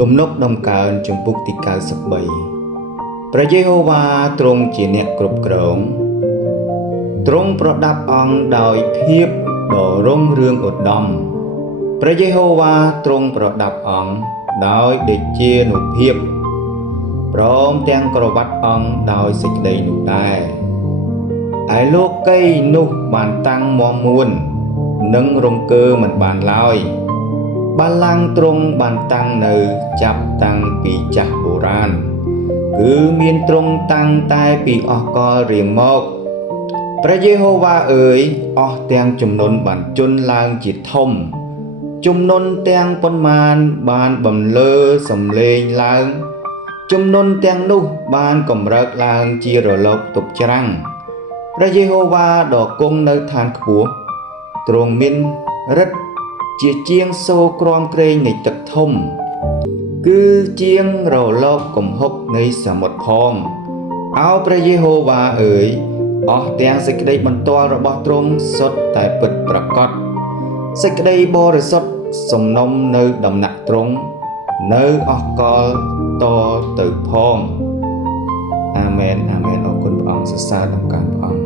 ទំនុកដំកើងចំពុកទី93ព្រះយេហូវ៉ាទ្រង់ជាអ្នកគ្រប់គ្រងទ្រង់ប្រដាប់អង្គដោយភាពដ៏រុងរឿងឧត្តមព្រះយេហូវ៉ាទ្រង់ប្រដាប់អង្គដោយដេជានុភាពព្រមទាំងក្រវ៉ាត់អង្គដោយសេចក្តីនោះដែរឯលោកីនោះបានតាំងមាំមួននិងរង្គើមិនបានឡើយបាឡាំងទ្រង់បានតាំងនៅចាប់តាំងពីចាស់បុរាណគឺមានទ្រង់តាំងតែពីអស់កលរៀងមកព្រះយេហូវ៉ាអើយអស់ទាំងជំនន់បានជន់ឡើងជាធំជំនន់ទាំងប៉ុន្មានបានបំលើសំឡេងឡើងជំនន់ទាំងនោះបានកម្រើកឡើងជារលកទប់ច្រាំងព្រះយេហូវ៉ាដ៏គង់នៅឋានខ្ពស់ទ្រង់មានឫទ្ធិជាជាងសូរក្រំក្រែងនៃទឹកធំគឺជាងរលកគំហុកនៃសមុទ្រផងអោព្រះយេហូវ៉ាអើយអស់ទាំងសេចក្តីបន្ទាល់របស់ទ្រង់សុទ្ធតែពិតប្រាកដសេចក្តីបរិសុទ្ធសំណុំនៅដំណាក់ទ្រង់នៅអស់កលតទៅផងអាមែនអាមែនអរគុណព្រះអង្គសរសើរដំណើរព្រះអង្គ